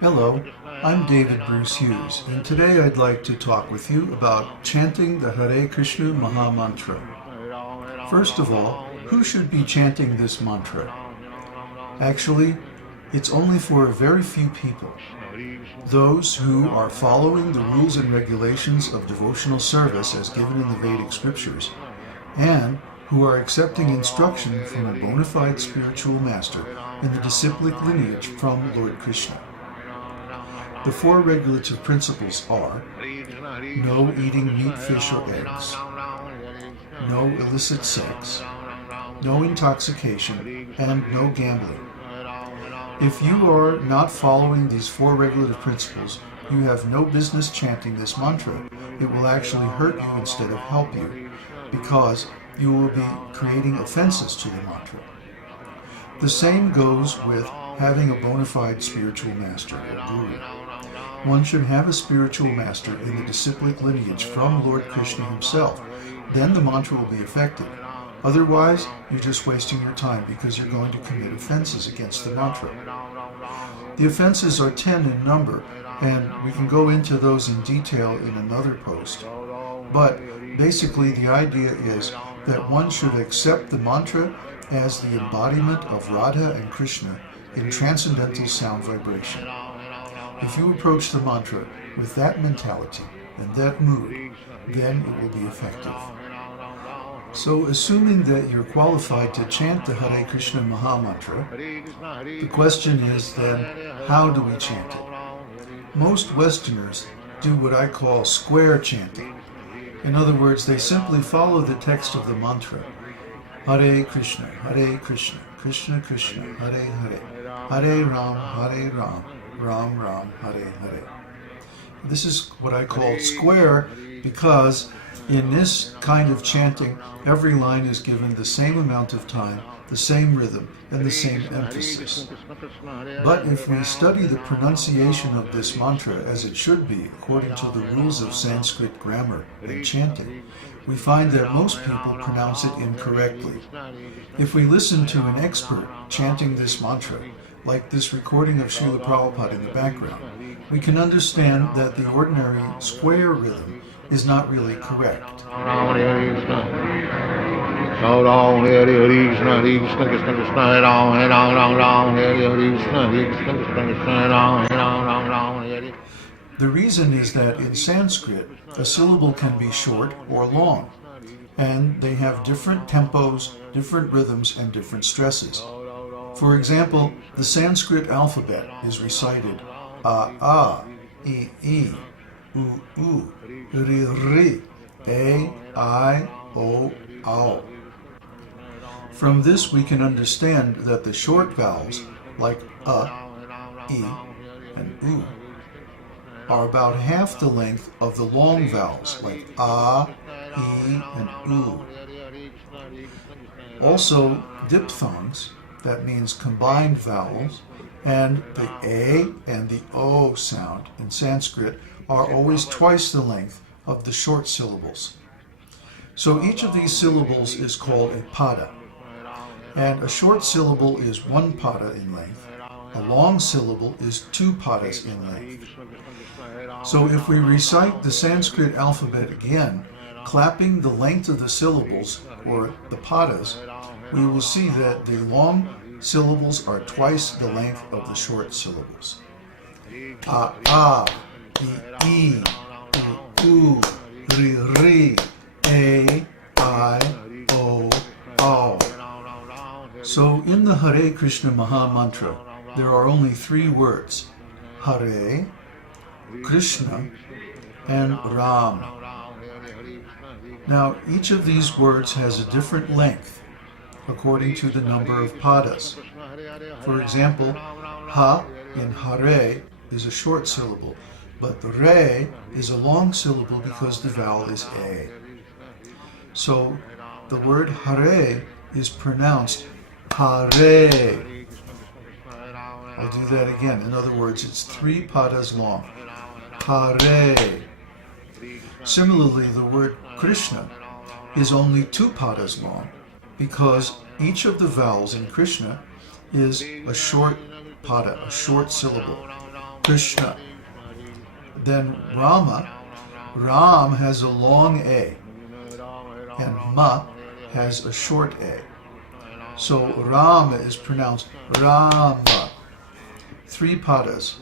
Hello, I'm David Bruce Hughes, and today I'd like to talk with you about chanting the Hare Krishna Maha-mantra. First of all, who should be chanting this mantra? Actually, it's only for a very few people. Those who are following the rules and regulations of devotional service as given in the Vedic scriptures, and who are accepting instruction from a bona fide spiritual master in the disciplic lineage from Lord Krishna. The four regulative principles are: no eating meat, fish, or eggs, no illicit sex, no intoxication, and no gambling. If you are not following these four regulative principles, you have no business chanting this mantra. It will actually hurt you instead of help you, because you will be creating offenses to the mantra. The same goes with having a bona fide spiritual master or guru. One should have a spiritual master in the disciplic lineage from Lord Krishna himself. Then the mantra will be effective. Otherwise, you're just wasting your time because you're going to commit offenses against the mantra. The offenses are 10 in number, and we can go into those in detail in another post. But basically, the idea is that one should accept the mantra as the embodiment of Radha and Krishna in transcendental sound vibration. If you approach the mantra with that mentality and that mood, then it will be effective. So, assuming that you're qualified to chant the Hare Krishna Maha-mantra, the question is then, how do we chant it? Most Westerners do what I call square chanting. In other words, they simply follow the text of the mantra. Hare Krishna, Krishna Krishna, Hare Hare, Hare Ram, Ram Ram, Hare Hare. This is what I call square because in this kind of chanting, every line is given the same amount of time, the same rhythm, and the same emphasis. But if we study the pronunciation of this mantra as it should be, according to the rules of Sanskrit grammar and chanting, we find that most people pronounce it incorrectly. If we listen to an expert chanting this mantra, like this recording of Srila Prabhupada in the background, we can understand that the ordinary square rhythm is not really correct. The reason is that in Sanskrit, a syllable can be short or long, and they have different tempos, different rhythms, and different stresses. For example, the Sanskrit alphabet is recited a, I, u, ri, a, I, o, ao. From this we can understand that the short vowels, like a, I, and u, are about half the length of the long vowels, like a, I, and u. Also, diphthongs, that means combined vowels, and the a and the o sound in Sanskrit are always twice the length of the short syllables. So each of these syllables is called a pada, and a short syllable is one pada in length. A long syllable is two padas in length. So if we recite the Sanskrit alphabet again, clapping the length of the syllables, or the padas, we will see that the long syllables are twice the length of the short syllables. A, I, u, ri, a, I, o, ao. So in the Hare Krishna Maha-mantra, there are only three words: Hare, Krishna, and Ram. Now, each of these words has a different length according to the number of padas. For example, ha in Hare is a short syllable, but the re is a long syllable because the vowel is a. So the word Hare is pronounced Hare. I'll do that again. In other words, it's three padas long. Hare. Similarly, the word Krishna is only 2 padas long because each of the vowels in Krishna is a short pada, a short syllable. Krishna. Then Rama, Ram has a long A, and Ma has a short A. So Rama is pronounced Rama. 3 padas,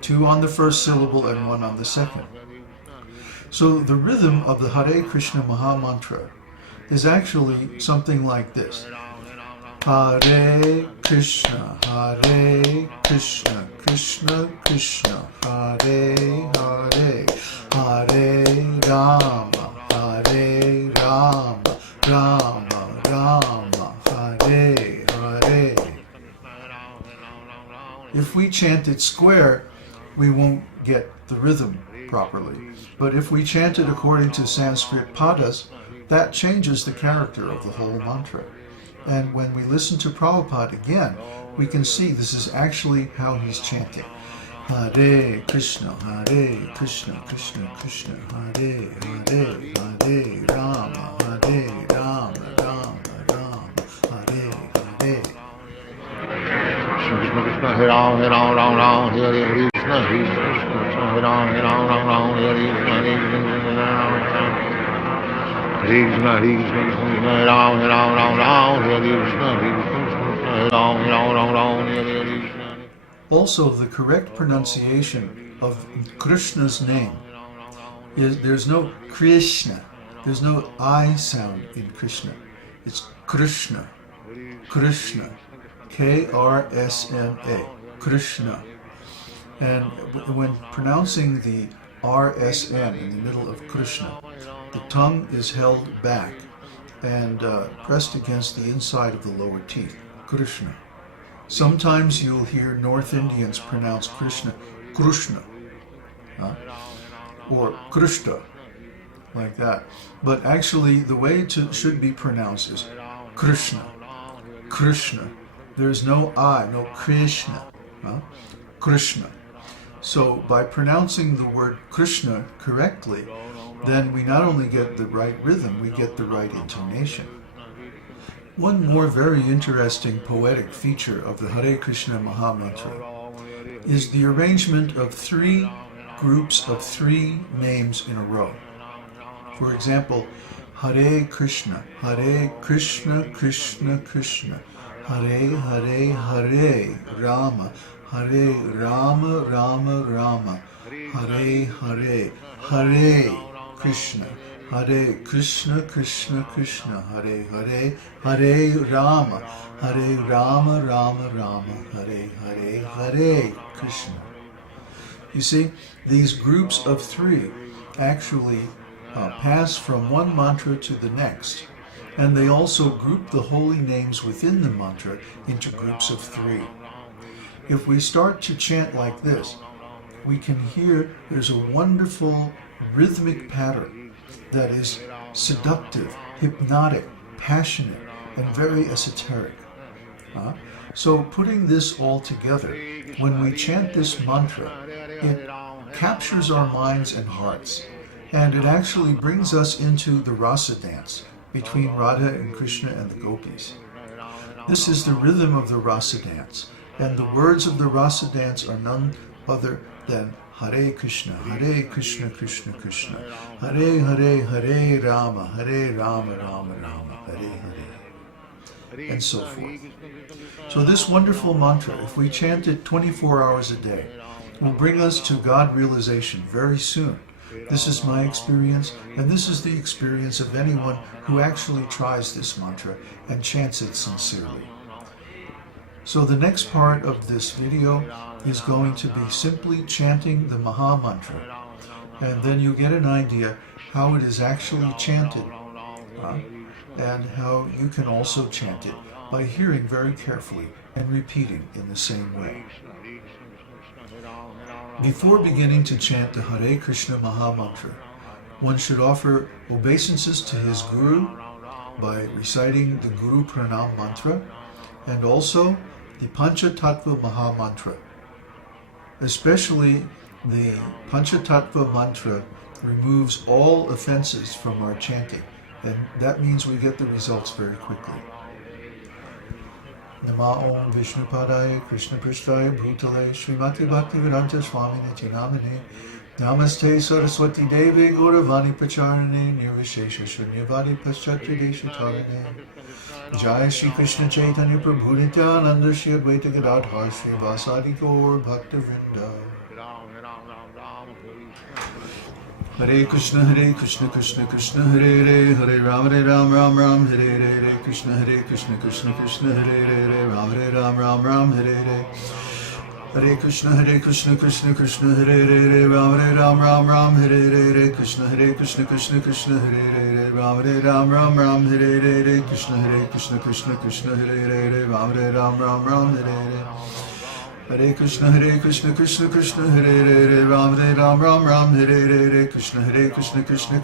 2 on the first syllable and 1 on the second. So the rhythm of the Hare Krishna Maha-mantra is actually something like this. Hare Krishna, Krishna Krishna, Hare Hare, Hare Rama, Rama Rama, Hare Hare. If we chant it square, we won't get the rhythm properly. But if we chant it according to Sanskrit padas, that changes the character of the whole mantra. And when we listen to Prabhupada again, we can see this is actually how he's chanting. Hare Krishna, Krishna Krishna, Hare Hare, Hare Rama, Rama Rama, Hare Hare. Krishna Krishna, Hare Ram, Hare Ram, Ram Ram, Hare Krishna, Krishna Hare Ram, Hare Ram, Ram Ram, Hare Krishna, Hare Krishna, Hare Ram, Hare Ram, Ram Ram, Hare Krishna, Hare Ram, Ram Ram, Hare Krishna. Also, the correct pronunciation of Krishna's name is there's no Krishna, there's no I sound in Krishna. It's Krishna, Krishna, K-R-S-N-A, Krishna. And when pronouncing the R-S-N in the middle of Krishna, the tongue is held back and pressed against the inside of the lower teeth, Krishna. Sometimes you'll hear North Indians pronounce Krishna, Krishna, or Krishna, like that. But actually, the way it should be pronounced is Krishna, Krishna. There's no I, no Krishna, Krishna. So by pronouncing the word Krishna correctly, then we not only get the right rhythm, we get the right intonation. One more very interesting poetic feature of the Hare Krishna Maha-mantra is the arrangement of 3 groups of 3 names in a row. For example, Hare Krishna, Krishna Krishna, Hare Hare, Hare Rama, Rama Rama, Hare Hare, Hare Krishna, Krishna Krishna, Hare Hare, Hare Rama, Rama Rama, Hare Hare, Hare Krishna. You see, these groups of 3 actually pass from one mantra to the next, and they also group the holy names within the mantra into groups of 3. If we start to chant like this, we can hear there's a wonderful rhythmic pattern that is seductive, hypnotic, passionate, and very esoteric. So putting this all together, when we chant this mantra, it captures our minds and hearts, and it actually brings us into the rasa dance between Radha and Krishna and the gopis. This is the rhythm of the rasa dance, and the words of the rasa dance are none other than Hare Krishna, Krishna Krishna, Hare Hare, Hare Rama, Rama Rama, Hare Hare, and so forth. So this wonderful mantra, if we chant it 24 hours a day, will bring us to God realization very soon. This is my experience, and this is the experience of anyone who actually tries this mantra and chants it sincerely. So the next part of this video is going to be simply chanting the Maha-mantra, and then you get an idea how it is actually chanted, and how you can also chant it by hearing very carefully and repeating in the same way. Before beginning to chant the Hare Krishna Maha-mantra, one should offer obeisances to his Guru by reciting the Guru Pranam mantra, and also the Panchatattva Maha-mantra. Especially the Panchatattva mantra removes all offenses from our chanting, And that means we get the results very quickly. Namo Om Vishnu Padaya Krishna Prishtaya Bhutale Srimati Bhaktivedanta Swami Niti Namane Namaste Saraswati Devi Gauravani Pacharane Nirvishesha Shunyavadi Paschatridesha Tarane Jai Shri Krishna Chaitanya Prabhu Nityananda Shri Advaita Gadadhar Shri Vasadi Gaur Bhaktivinoda Hare Krishna Krishna Krishna Hare Hare Hare Ram Ram Ram Hare Hare Krishna Krishna Krishna Hare Hare Ram Ram Hare Hare Hare Krishna Krishna Krishna Hare Hare Ram Ram Hare Hare Krishna Krishna Krishna Hare Hare Ram Ram Hare Hare Krishna Krishna Krishna Hare Hare Ram Ram Hare Hare Hare Krishna Krishna Krishna Hare Hare Ram Ram Hare Hare Krishna Krishna Krishna